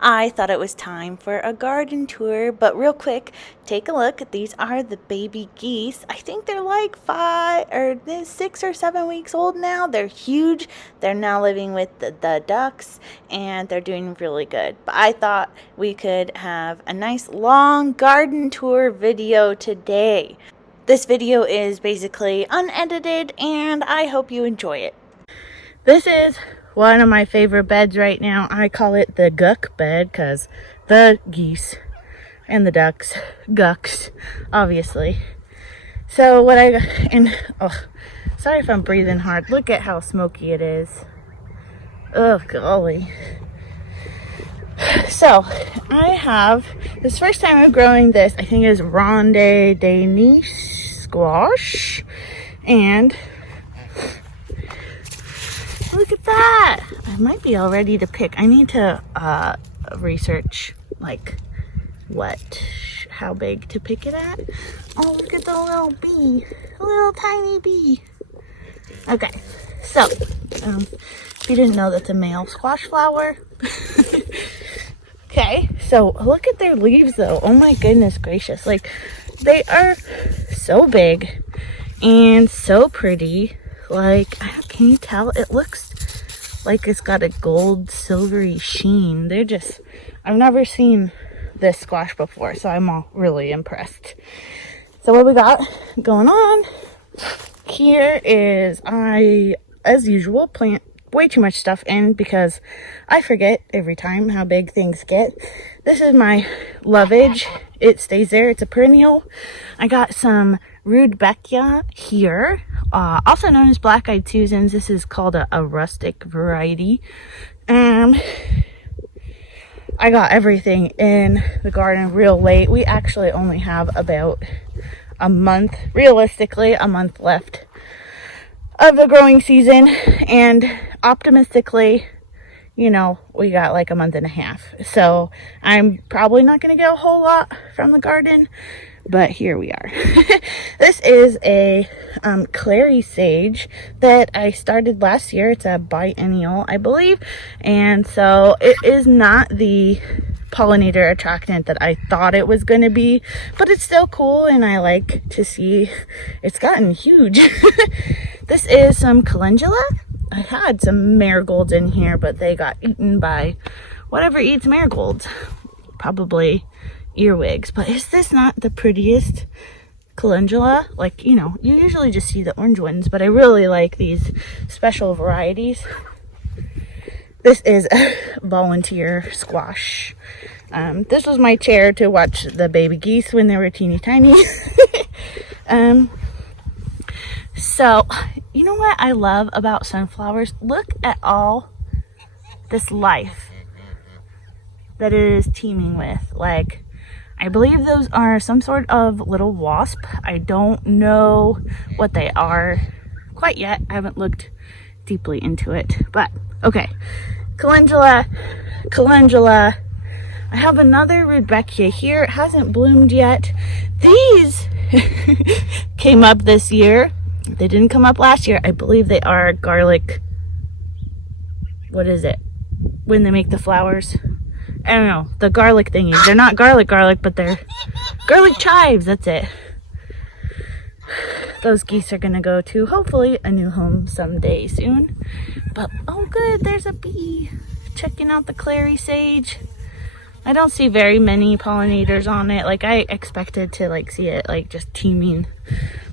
I thought it was time for a garden tour, but real quick, take a look. These are the baby geese. I think they're like 6 or 7 weeks old now. They're huge. They're now living with the ducks, and they're doing really good. But I thought we could have a nice long garden tour video today. This video is basically unedited, and I hope you enjoy it. This is one of my favorite beds right now. I call it the guck bed because the geese and the ducks, gucks, obviously. So what I got, and oh, sorry if I'm breathing hard. Look at how smoky it is. Oh, golly. So I have, this first time I'm growing this, I think is Ronde Danish squash. And look at that. I might be all ready to pick. I need to research like how big to pick it at. Oh, look at the little bee, a little tiny bee. Okay, so if you didn't know, that's a male squash flower. Okay, so look at their leaves though. Oh my goodness gracious, like they are so big and so pretty. Like, can you tell? It looks like it's got a gold silvery sheen. They're just, I've never seen this squash before, so I'm all really impressed. So what we got going on here is I, as usual, plant way too much stuff in because I forget every time how big things get. This is my lovage. It stays there. It's a perennial. I got some Rudbeckia here, also known as black-eyed Susans. This is called a rustic variety. I got everything in the garden real late. We actually only have about a month, realistically, a month left of the growing season, and optimistically, you know, we got like a month and a half. So I'm probably not going to get a whole lot from the garden, but here we are. This is a clary sage that I started last year. It's a biennial, I believe, and so it is not the pollinator attractant that I thought it was going to be, but it's still cool, and I like to see it's gotten huge. This is some calendula. I had some marigolds in here, but they got eaten by whatever eats marigolds, probably earwigs. But is this not the prettiest calendula? Like, you know, you usually just see the orange ones, but I really like these special varieties. This is a volunteer squash. This was my chair to watch the baby geese when they were teeny tiny. So, you know what I love about sunflowers? Look at all this life that it is teeming with. Like, I believe those are some sort of little wasp. I don't know what they are quite yet. I haven't looked deeply into it. But, okay. Calendula. I have another Rudbeckia here. It hasn't bloomed yet. These came up this year. They didn't come up last year. I believe they are garlic. What is it? When they make the flowers? I don't know. The garlic thingies. They're not garlic, but they're garlic chives. That's it. Those geese are going to go to, hopefully, a new home someday soon. But, oh good, there's a bee checking out the clary sage. I don't see very many pollinators on it. Like, I expected to, like, see it, like, just teeming.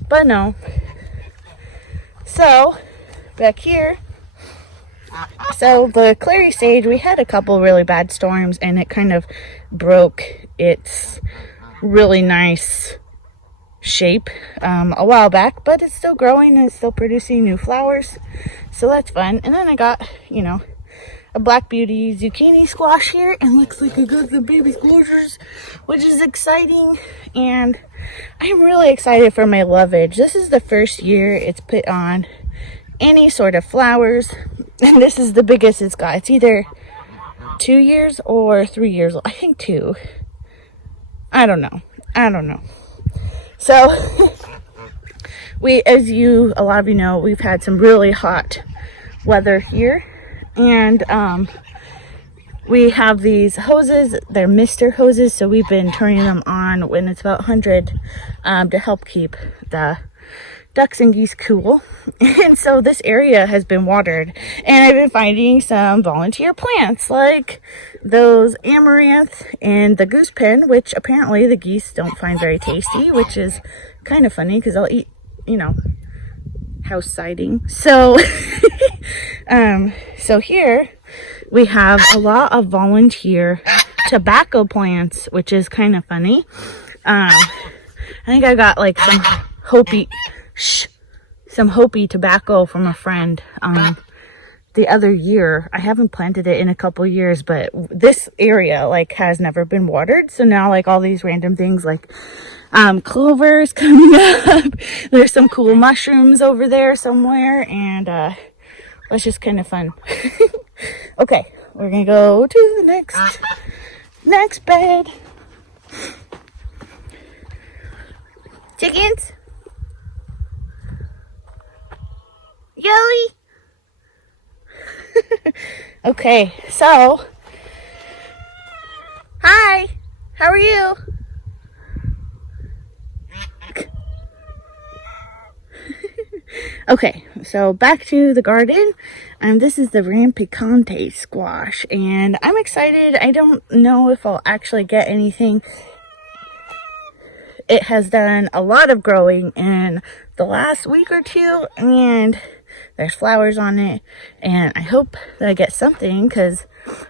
But no. So, back here. So, the clary sage, we had a couple really bad storms, and it kind of broke its really nice shape a while back, but it's still growing and it's still producing new flowers, so that's fun. And then I got, you know, a black beauty zucchini squash here, and looks like I got the baby squashers, which is exciting. And I'm really excited for my lovage. This is the first year it's put on any sort of flowers, and this is the biggest it's got. It's either 2 years or 3 years old. I think 2. I don't know. So a lot of you know, we've had some really hot weather here, and we have these hoses. They're Mister hoses, so we've been turning them on when it's about 100 to help keep the ducks and geese cool. And so this area has been watered, and I've been finding some volunteer plants like those amaranth and the goose pin, which apparently the geese don't find very tasty, which is kind of funny because they'll eat, you know, house siding. So so here we have a lot of volunteer tobacco plants, which is kind of funny. I think I got like some Hopi tobacco from a friend the other year. I haven't planted it in a couple years, but this area like has never been watered, so now like all these random things like clover is coming up. There's some cool mushrooms over there somewhere, and it's just kind of fun. Okay, we're gonna go to the next bed. Chickens? Yelly? Okay, so hi, how are you? Okay, so back to the garden. This is the rampicante squash, and I'm excited. I don't know if I'll actually get anything. It has done a lot of growing in the last week or two, and there's flowers on it, and I hope that I get something because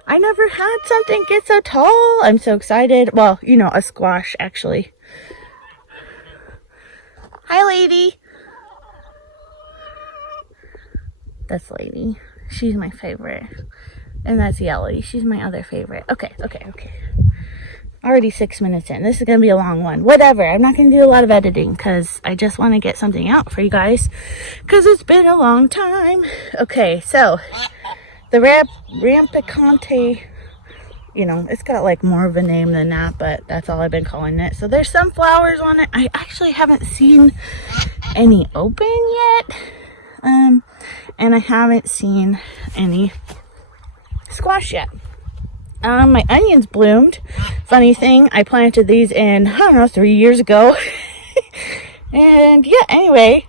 I never had something get so tall. I'm so excited. Well, you know, a squash actually. Hi, lady. That's Lady. She's my favorite. And that's Yelly. She's my other favorite. Okay. Already 6 minutes in. This is going to be a long one. Whatever. I'm not going to do a lot of editing because I just want to get something out for you guys because it's been a long time. Okay, so the rampicante, you know, it's got like more of a name than that, but that's all I've been calling it. So there's some flowers on it. I actually haven't seen any open yet. And I haven't seen any squash yet. My onions bloomed. Funny thing, I planted these in, I don't know, 3 years ago. And yeah, anyway,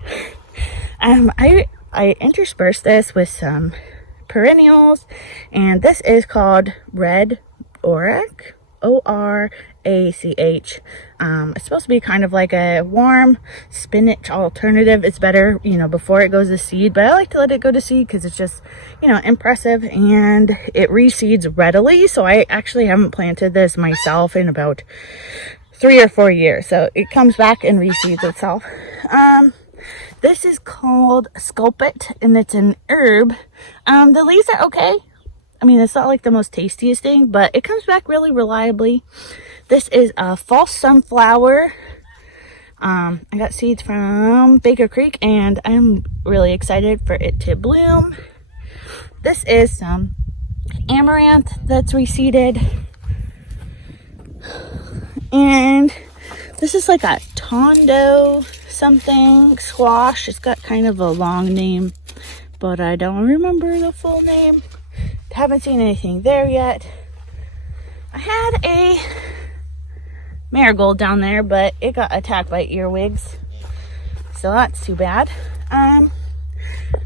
I interspersed this with some perennials, and this is called Red Orach. O-R-A-C-H. It's supposed to be kind of like a warm spinach alternative. It's better, you know, before it goes to seed, but I like to let it go to seed because it's just, you know, impressive, and it reseeds readily. So I actually haven't planted this myself in about 3 or 4 years. So it comes back and reseeds itself. This is called sculpit, and it's an herb. The leaves are okay. I mean, it's not like the most tastiest thing, but it comes back really reliably. This is a false sunflower. I got seeds from Baker Creek, and I'm really excited for it to bloom. This is some amaranth that's reseeded. And this is like a tondo something squash. It's got kind of a long name, but I don't remember the full name. Haven't seen anything there yet. I had a marigold down there, but it got attacked by earwigs, so that's too bad.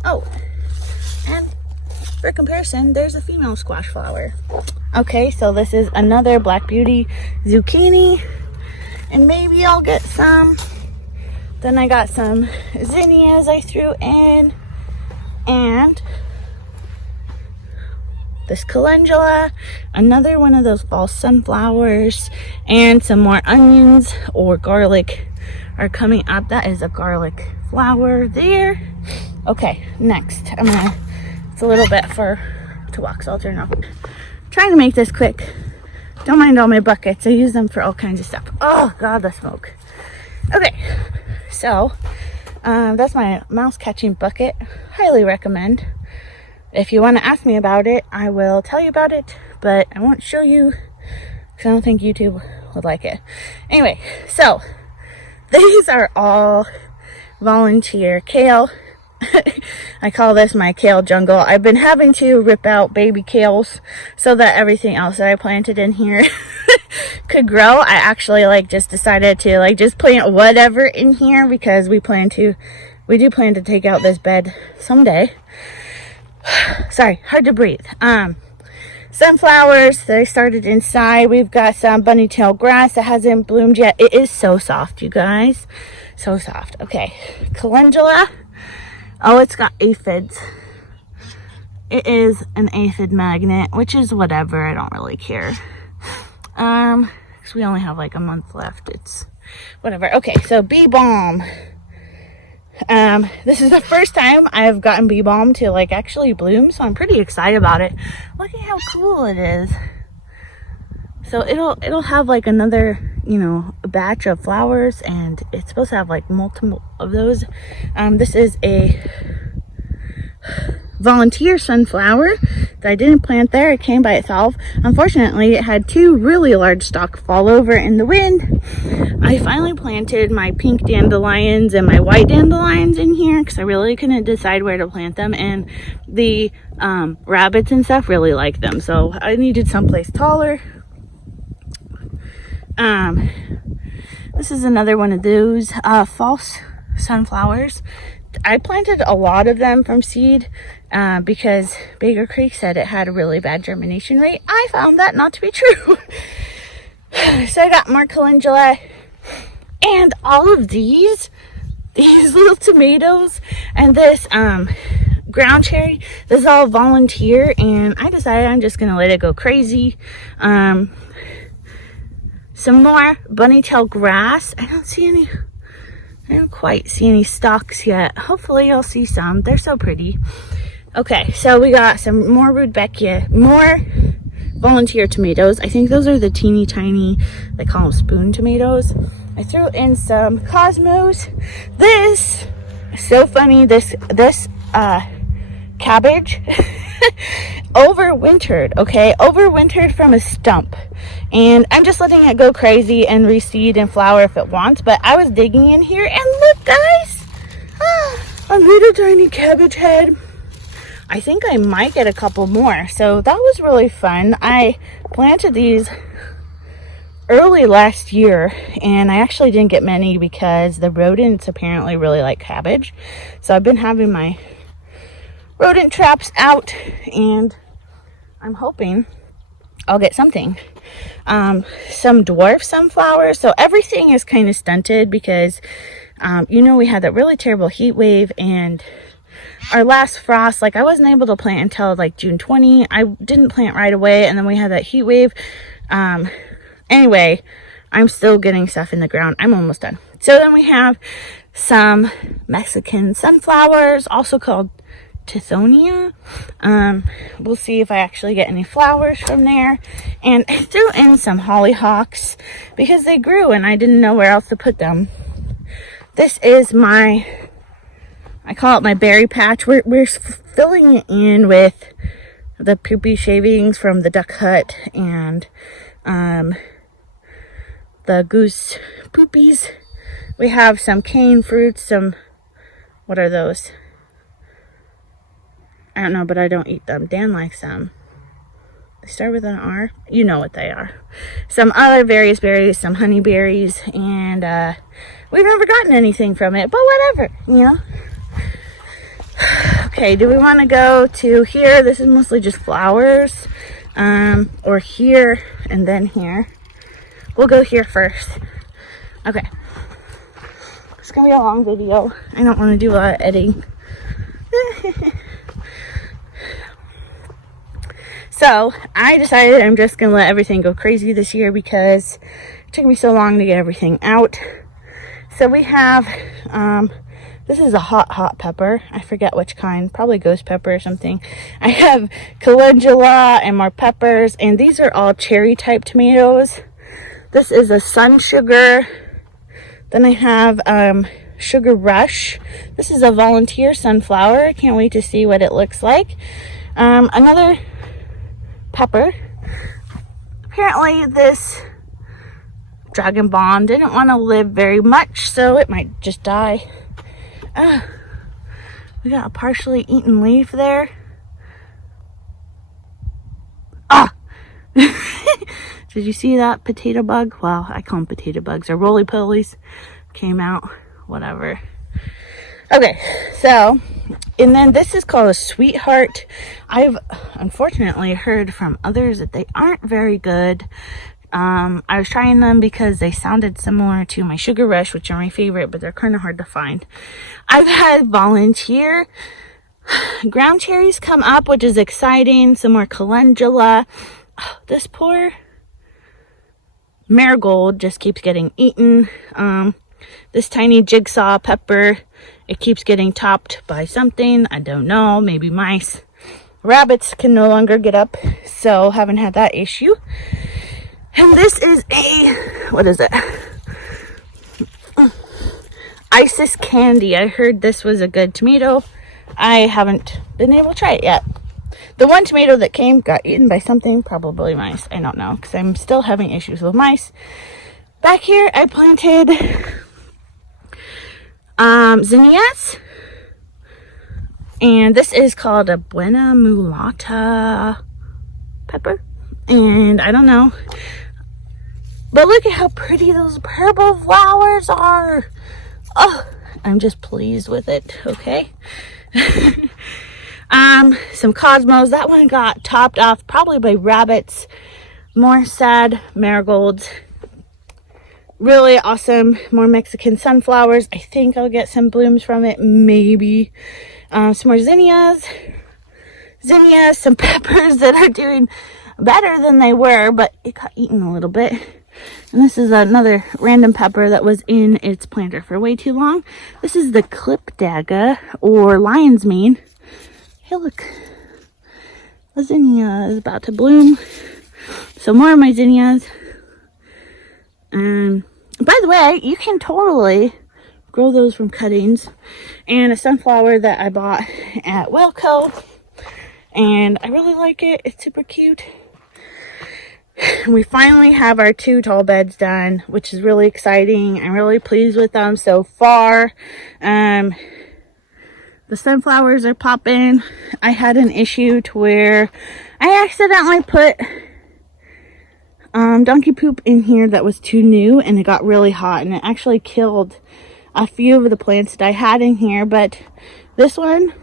Oh, and for comparison, there's a female squash flower. Okay, so this is another Black Beauty zucchini, and maybe I'll get some. Then I got some zinnias I threw in, and this calendula, another one of those false sunflowers, and some more onions or garlic are coming up. That is a garlic flower there. Okay, next it's a little bit to walk, so I'll turn off. Trying to make this quick. Don't mind all my buckets. I use them for all kinds of stuff. Oh god, the smoke. Okay, so that's my mouse catching bucket. Highly recommend. If you want to ask me about it, I will tell you about it, but I won't show you because I don't think YouTube would like it. Anyway, so these are all volunteer kale, I call this my kale jungle. I've been having to rip out baby kales so that everything else that I planted in here could grow. I actually just decided to just plant whatever in here because we do plan to take out this bed someday. Sorry, hard to breathe. Sunflowers that I started inside. We've got some bunny tail grass that hasn't bloomed yet. It is so soft, you guys. So soft. Okay, calendula. Oh, it's got aphids. It is an aphid magnet, which is whatever. I don't really care. Because we only have a month left. It's whatever. Okay, so bee balm. This is the first time I've gotten bee balm to actually bloom, so I'm pretty excited about it. Look at how cool it is. So it'll have another, batch of flowers, and it's supposed to have multiple of those. This is a volunteer sunflower that I didn't plant there. It came by itself. Unfortunately, it had two really large stalks fall over in the wind. I finally planted my pink dandelions and my white dandelions in here because I really couldn't decide where to plant them, and the rabbits and stuff really like them, so I needed someplace taller. This is another one of those false sunflowers. I planted a lot of them from seed because Baker Creek said it had a really bad germination rate. I found that not to be true. So I got more calendula and all of these little tomatoes and this ground cherry. This is all volunteer, and I decided I'm just gonna let it go crazy. Some more bunny tail grass. I don't quite see any stalks yet. Hopefully I'll see some. They're so pretty. Okay, so we got some more rudbeckia, more volunteer tomatoes. I think those are the teeny tiny, they call them spoon tomatoes. I threw in some cosmos. This is so funny. This cabbage overwintered, okay? Overwintered from a stump. And I'm just letting it go crazy and reseed and flower if it wants. But I was digging in here, and look, guys! A little tiny cabbage head. I think I might get a couple more. So that was really fun. I planted these early last year, and I actually didn't get many because the rodents apparently really like cabbage. So I've been having my rodent traps out, and I'm hoping I'll get something. Some dwarf sunflowers. So everything is kind of stunted because we had that really terrible heat wave, and our last frost, I wasn't able to plant until June 20. I didn't plant right away, and then we had that heat wave. Anyway, I'm still getting stuff in the ground. I'm almost done. So then we have some Mexican sunflowers, also called Tithonia. We'll see if I actually get any flowers from there. And I threw in some hollyhocks because they grew and I didn't know where else to put them. This is I call it my berry patch. We're filling it in with the poopy shavings from the duck hut and the goose poopies. We have some cane fruits, what are those? I don't know, but I don't eat them. Dan likes them. They start with an R. You know what they are. Some other various berries, some honeyberries, and we've never gotten anything from it, but whatever, Okay, do we want to go to here? This is mostly just flowers, or here and then here. We'll go here first. Okay. It's going to be a long video. I don't want to do a lot of editing. So I decided I'm just gonna let everything go crazy this year because it took me so long to get everything out. So we have this is a hot pepper. I forget which kind, probably ghost pepper or something. I have calendula and more peppers, and these are all cherry type tomatoes. This is a sun sugar. Then I have sugar rush. This is a volunteer sunflower. I can't wait to see what it looks like. Another pepper. Apparently this dragon bomb didn't want to live very much, so it might just die. We got a partially eaten leaf there. Ah! Did you see that potato bug? Well, I call them potato bugs, or roly-polies. Came out, whatever. Okay, so, and then this is called a sweetheart. I've unfortunately heard from others that they aren't very good. I was trying them because they sounded similar to my Sugar Rush, which are my favorite, but they're kind of hard to find. I've had volunteer ground cherries come up, which is exciting. Some more calendula. Oh, this poor marigold just keeps getting eaten. This tiny jigsaw pepper, it keeps getting topped by something. I don't know, maybe mice. Rabbits can no longer get up, so haven't had that issue. And this is a, what is it? Isis candy. I heard this was a good tomato. I haven't been able to try it yet. The one tomato that came got eaten by something, probably mice. I don't know, because I'm still having issues with mice. Back here, I planted zinnias. And this is called a Buena Mulata pepper. And I don't know. But look at how pretty those purple flowers are. Oh, I'm just pleased with it, okay? Some cosmos. That one got topped off probably by rabbits. More sad marigolds. Really awesome. More Mexican sunflowers. I think I'll get some blooms from it. Maybe. Some more zinnias. Some peppers that are doing better than they were, but it got eaten a little bit. And this is another random pepper that was in its planter for way too long. This is the Clipdaga, or lion's mane. Hey, look. A zinnia is about to bloom. So more of my zinnias. By the way, you can totally grow those from cuttings. And a sunflower that I bought at Wilco. And I really like it. It's super cute. We finally have our 2 tall beds done, which is really exciting. I'm really pleased with them so far. The sunflowers are popping. I had an issue to where I accidentally put donkey poop in here that was too new, and it got really hot, and it actually killed a few of the plants that I had in here. But this one,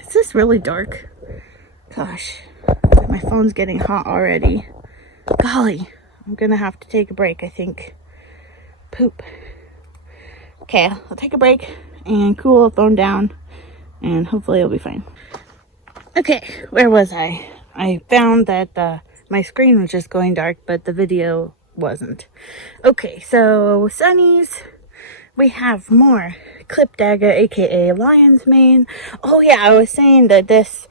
is this really dark? Gosh, my phone's getting hot already. Golly, I'm gonna have to take a break, I think. Poop. Okay, I'll take a break and cool the phone down, and hopefully it'll be fine. Okay, where was I? I found that my screen was just going dark, but the video wasn't. Okay, so sunnies. We have more Clipdaga, aka lion's mane. Oh yeah, I was saying that this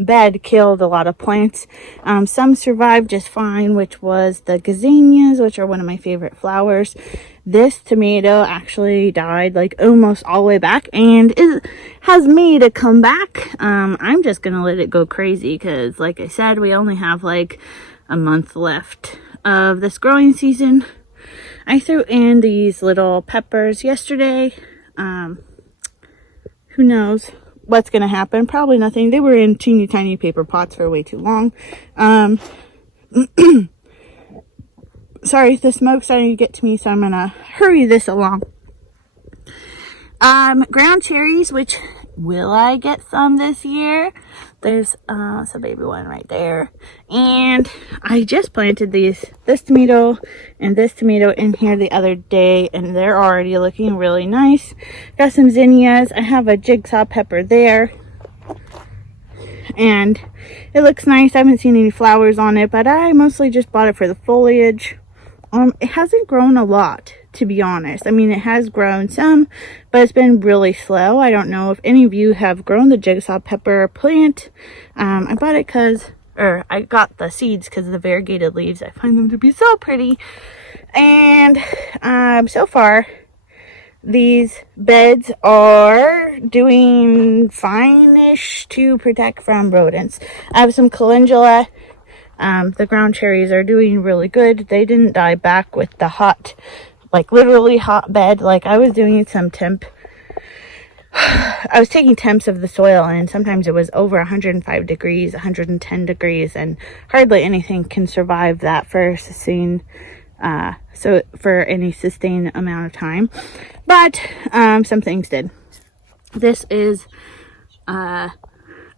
bed killed a lot of plants. Some survived just fine, which was the gazanias, which are one of my favorite flowers. This tomato actually died like almost all the way back, and it has made a comeback. I'm just gonna let it go crazy because, like I said, we only have like a month left of this growing season. I threw in these little peppers yesterday. Who knows what's gonna happen? Probably nothing. They were in teeny tiny paper pots for way too long. Sorry, the smoke's starting to get to me, so I'm gonna hurry this along. Ground cherries, which will I get some this year? There's a baby one right there. And I just planted this tomato and this tomato in here the other day, and they're already looking really nice. Got some zinnias. I have a jigsaw pepper there, and it looks nice. I haven't seen any flowers on it, but I mostly just bought it for the foliage. It hasn't grown a lot, to be honest. I mean, it has grown some, but it's been really slow. I don't know if any of you have grown the jigsaw pepper plant. I bought it I got the seeds because of the variegated leaves. I find them to be so pretty. And so far, these beds are doing fine-ish to protect from rodents. I have some calendula. The ground cherries are doing really good. They didn't die back with the hot, like literally hot bed like I was doing some temp. I was taking temps of the soil, and sometimes it was over 105 degrees, 110 degrees, and hardly anything can survive that for any sustained amount of time. But some things did. This is a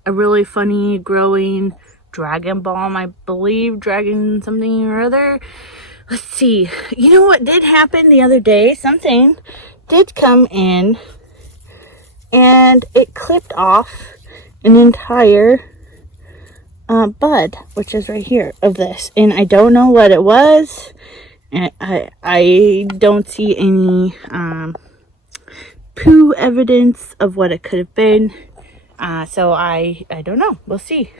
really funny growing dragon balm, I believe, dragon something or other. Let's see. You know what did happen the other day? Something did come in and it clipped off an entire bud, which is right here, of this. And I don't know what it was. And I don't see any poo evidence of what it could have been. So I don't know. We'll see.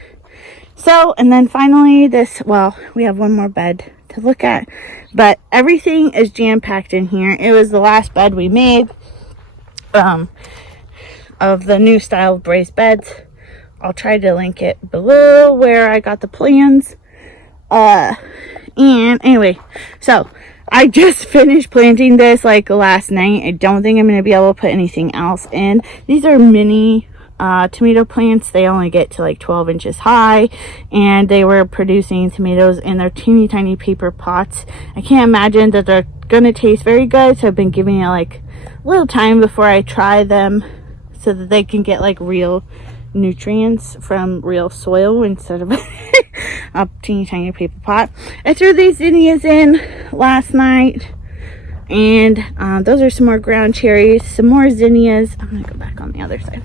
So, and then finally this, well, we have one more bed to look at, but everything is jam-packed in here. It was the last bed we made of the new style of raised beds. I'll try to link it below where I got the plans. And anyway, so I just finished planting this like last night. I don't think I'm going to be able to put anything else in. These are mini tomato plants. They only get to like 12 inches high, and they were producing tomatoes in their teeny tiny paper pots. I can't imagine that they're gonna taste very good, so I've been giving it like a little time before I try them so that they can get like real nutrients from real soil instead of a teeny tiny paper pot. I threw these zinnias in last night, and those are some more ground cherries, some more zinnias. I'm gonna go back on the other side.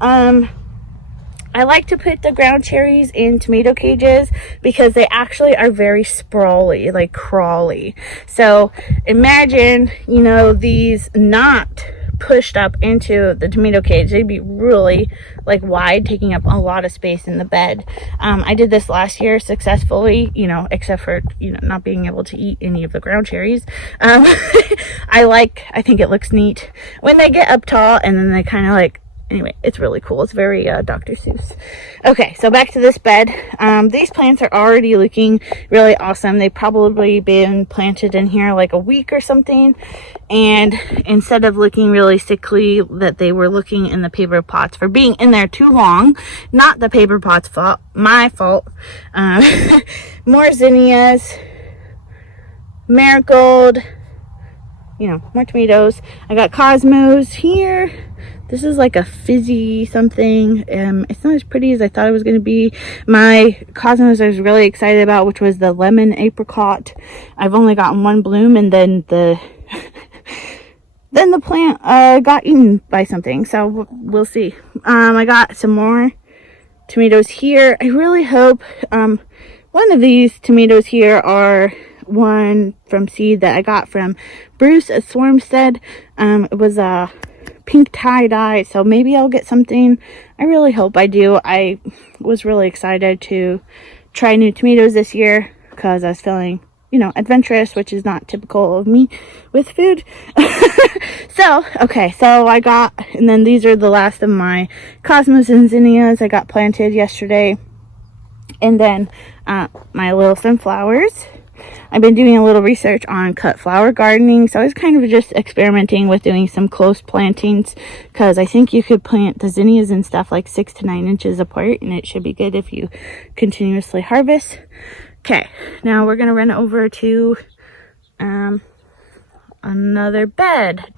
I like to put the ground cherries in tomato cages because they actually are very sprawly, like crawly. So imagine, you know, these not pushed up into the tomato cage. They'd be really like wide, taking up a lot of space in the bed. I did this last year successfully, you know, except for, you know, not being able to eat any of the ground cherries. I think it looks neat when they get up tall, and then they kind of like, anyway, it's really cool. It's very Dr. Seuss. Okay, so back to this bed. These plants are already looking really awesome. They've probably been planted in here like a week or something. And instead of looking really sickly, that they were looking in the paper pots for being in there too long. Not the paper pot's fault, my fault. More zinnias, marigold, you know, more tomatoes. I got cosmos here. This is like a fizzy something. It's not as pretty as I thought it was going to be. My cosmos I was really excited about, which was the lemon apricot. I've only gotten one bloom, and then the plant got eaten by something. So we'll see. I got some more tomatoes here. I really hope one of these tomatoes here are one from seed that I got from Bruce at Swarmstead. It was a pink tie-dye, so maybe I'll get something. I really hope I do. I was really excited to try new tomatoes this year because I was feeling, you know, adventurous, which is not typical of me with food. So, okay, so I got, and then these are the last of my cosmos and zinnias I got planted yesterday. And then my little sunflowers. I've been doing a little research on cut flower gardening, so I was kind of just experimenting with doing some close plantings, because I think you could plant the zinnias and stuff like 6 to 9 inches apart, and it should be good if you continuously harvest. Okay, now we're gonna run over to another bed.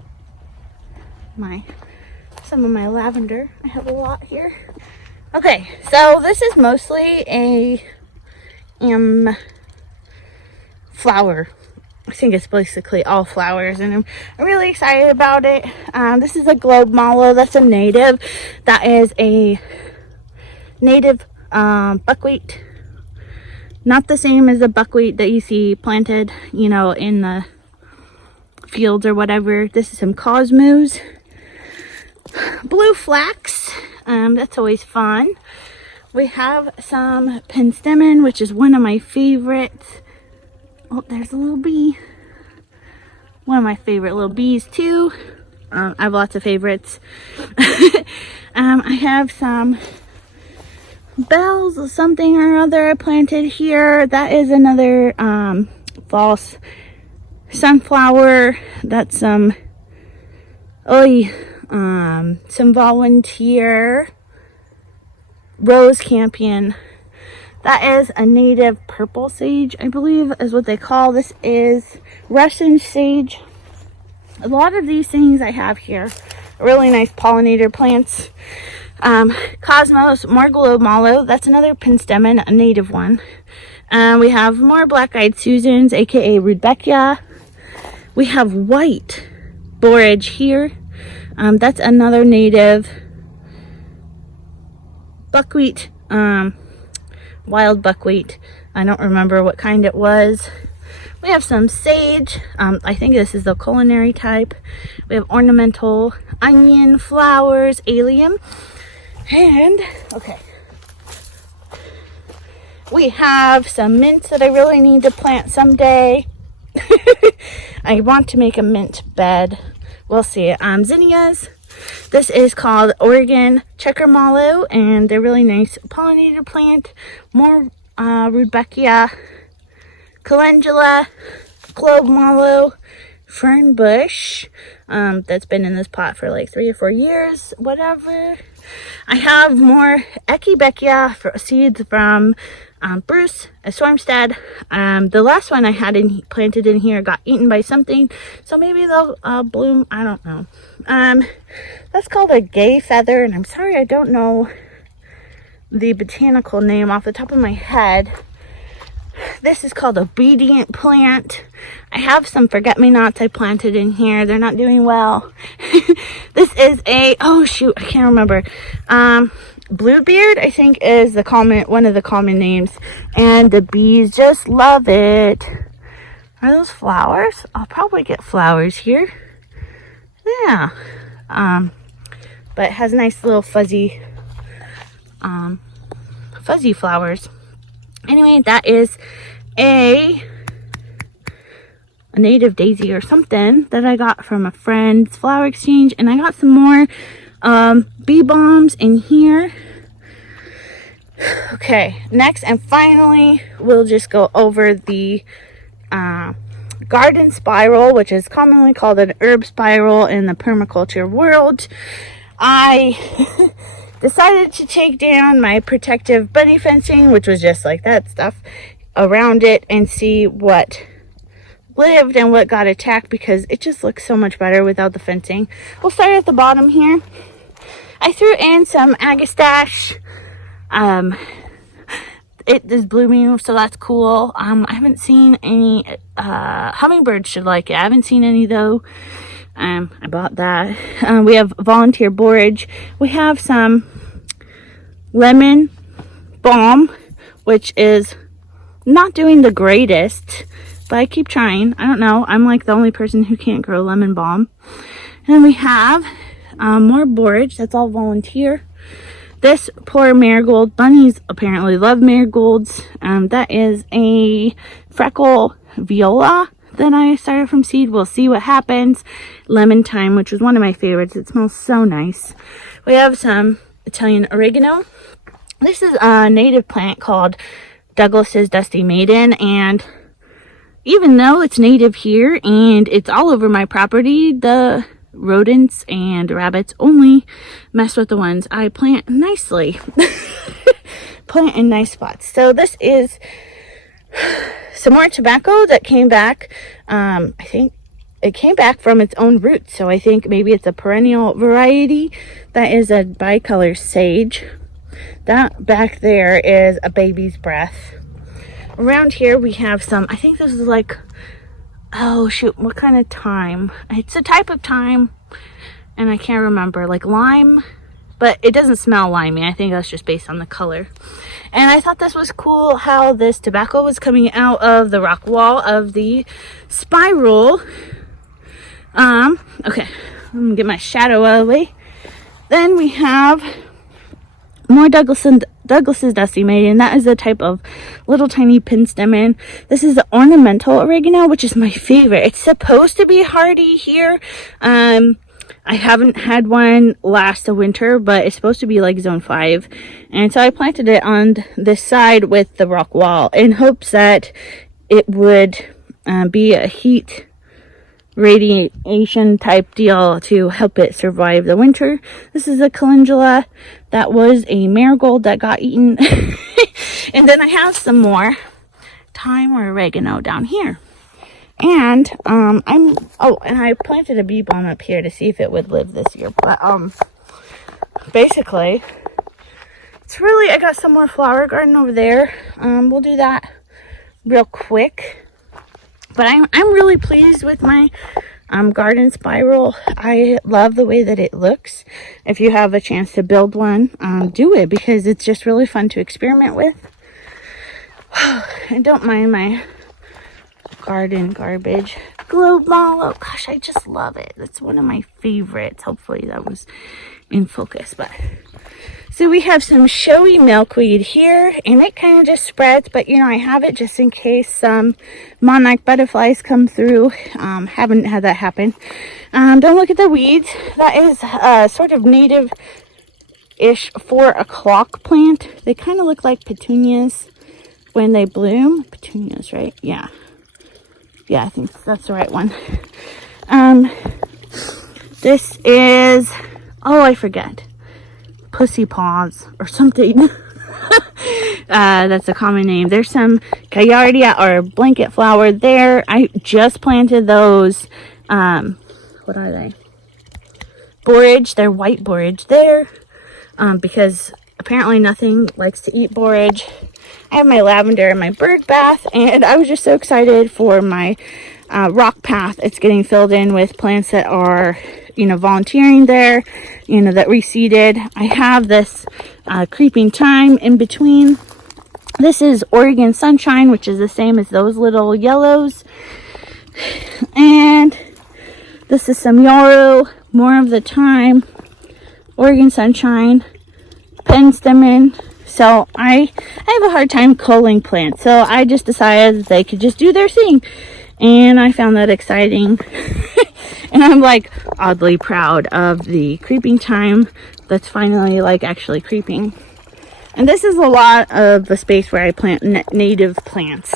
Some of my lavender. I have a lot here. Okay, so this is mostly a flower. I think it's basically all flowers, and I'm really excited about it. This is a globe mallow. That's a native. That is a native buckwheat. Not the same as the buckwheat that you see planted, you know, in the fields or whatever. This is some cosmos. Blue flax. That's always fun. We have some penstemon, which is one of my favorites. Oh, there's a little bee. One of my favorite little bees too. I have lots of favorites. I have some bells or something or other I planted here. That is another false sunflower. That's some some volunteer rose campion. That is a native purple sage, I believe is what they call. This is Russian sage. A lot of these things I have here are really nice pollinator plants. Cosmos, more globe mallow. That's another penstemon, a native one. We have more black-eyed Susans, aka Rudbeckia. We have white borage here. That's another native buckwheat, wild buckwheat. I don't remember what kind it was. We have some sage. I think this is the culinary type. We have ornamental onion flowers, allium. And, okay. We have some mints that I really need to plant someday. I want to make a mint bed. We'll see. Zinnias. This is called Oregon checker mallow, and they're really nice pollinator plant. More Rudbeckia, calendula, globe mallow, fern bush. That's been in this pot for like 3 or 4 years, whatever. I have more Echinacea seeds from Bruce at Stormstead. The last one I had planted in here got eaten by something, so maybe they'll bloom. I don't know. That's called a gay feather, and I'm sorry I don't know the botanical name off the top of my head. This is called obedient plant. I have some forget-me-nots I planted in here. They're not doing well. This is a, oh shoot, I can't remember. Bluebeard, I think, is the one of the common names, and the bees just love it. Are those flowers? I'll probably get flowers here. Yeah. But it has nice little fuzzy flowers. Anyway, that is a native daisy or something that I got from a friend's flower exchange, and I got some more bee balms in here. Okay, next and finally, we'll just go over the garden spiral, which is commonly called an herb spiral in the permaculture world. I decided to take down my protective bunny fencing, which was just like that stuff around it, and see what lived and what got attacked, because it just looks so much better without the fencing. We'll start at the bottom here. I threw in some agastache. It is blooming, so that's cool. I haven't seen any hummingbirds should like it. I haven't seen any though. I bought that. We have volunteer borage. We have some lemon balm, which is not doing the greatest, but I keep trying. I don't know. I'm like the only person who can't grow lemon balm. And we have more borage. That's all volunteer. This poor marigold. Bunnies apparently love marigolds. That is a freckle viola that I started from seed. We'll see what happens. Lemon thyme, which was one of my favorites. It smells so nice. We have some Italian oregano. This is a native plant called Douglas's Dusty Maiden, and even though it's native here and it's all over my property, the rodents and rabbits only mess with the ones I plant nicely. Plant in nice spots. So this is some more tobacco that came back. I think it came back from its own roots, so I think maybe it's a perennial variety. That is a bicolor sage. That back there is a baby's breath. Around here we have some, I think this is like, oh shoot, what kind of thyme? It's a type of thyme, and I can't remember, like lime, but it doesn't smell limey. I think that's just based on the color. And I thought this was cool how this tobacco was coming out of the rock wall of the spiral. Okay, I'm gonna get my shadow out of the way. Then we have more Douglas's Dusty Maiden. That is the type of little tiny penstemon. This is the ornamental oregano, which is my favorite. It's supposed to be hardy here. I haven't had one last the winter, but it's supposed to be like zone 5. And so I planted it on this side with the rock wall in hopes that it would be a heat radiation type deal to help it survive the winter. This is a calendula. That was a marigold that got eaten. And then I have some more thyme or oregano down here. And and I planted a bee balm up here to see if it would live this year. But basically, it's really, I got some more flower garden over there. We'll do that real quick. But I'm really pleased with my garden spiral. I love the way that it looks. If you have a chance to build one, do it, because it's just really fun to experiment with. And don't mind my garden garbage. Globe mallow. Gosh, I just love it. That's one of my favorites. Hopefully that was in focus. But so we have some showy milkweed here, and it kind of just spreads, but you know, I have it just in case some monarch butterflies come through. Haven't had that happen. Don't look at the weeds. That is sort of native-ish 4 o'clock plant. They kind of look like petunias when they bloom. Petunias, right? Yeah. Yeah, I think that's the right one. This is, oh, I forget. Pussy paws or something. That's a common name. There's some Caryopteris or blanket flower there. I just planted those. What are they? Borage. They're white borage there. Because apparently nothing likes to eat borage. I have my lavender and my bird bath, and I was just so excited for my rock path. It's getting filled in with plants that are, you know, volunteering there, you know, that reseeded. I have this creeping thyme in between. This is Oregon Sunshine, which is the same as those little yellows. And this is some yarrow, more of the thyme, Oregon Sunshine, penstemon. So I have a hard time culling plants, so I just decided that they could just do their thing, and I found that exciting. And I'm like oddly proud of the creeping thyme that's finally like actually creeping. And this is a lot of the space where I plant native plants,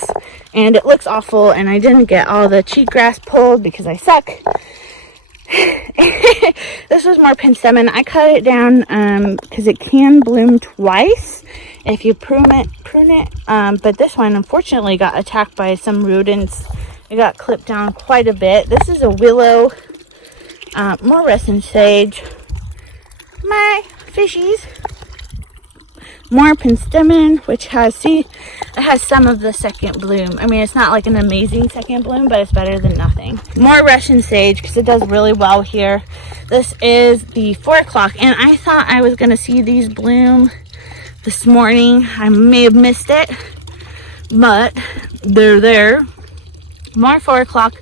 and it looks awful, and I didn't get all the cheatgrass pulled because I suck. This was more penstemon. I cut it down because it can bloom twice if you prune it. But this one unfortunately got attacked by some rodents. It got clipped down quite a bit. This is a willow, more resin sage. My fishies. More penstemon, which has, see, it has some of the second bloom. I mean, it's not like an amazing second bloom, but it's better than nothing. More Russian sage, because it does really well here. This is the 4 o'clock, and I thought I was going to see these bloom this morning. I may have missed it, but they're there. More 4 o'clock.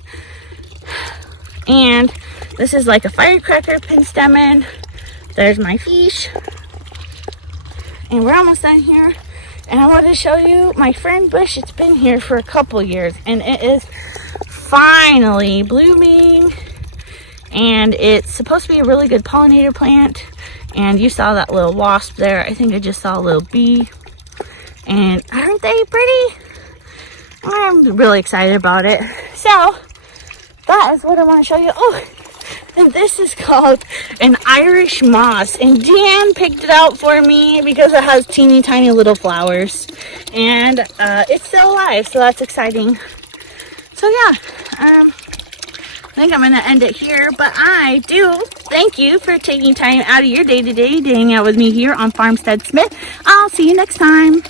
And this is like a firecracker penstemon. There's my fish. And we're almost done here. And I wanted to show you my friend bush. It's been here for a couple years, and it is finally blooming. And it's supposed to be a really good pollinator plant. And you saw that little wasp there. I think I just saw a little bee. And aren't they pretty? I'm really excited about it. So that is what I want to show you. Oh, and this is called an Irish moss, and Dan picked it out for me because it has teeny tiny little flowers, and it's still alive, so that's exciting. So yeah, I think I'm gonna end it here, but I do thank you for taking time out of your day to hang out with me here on Farmstead Smith. I'll see you next time.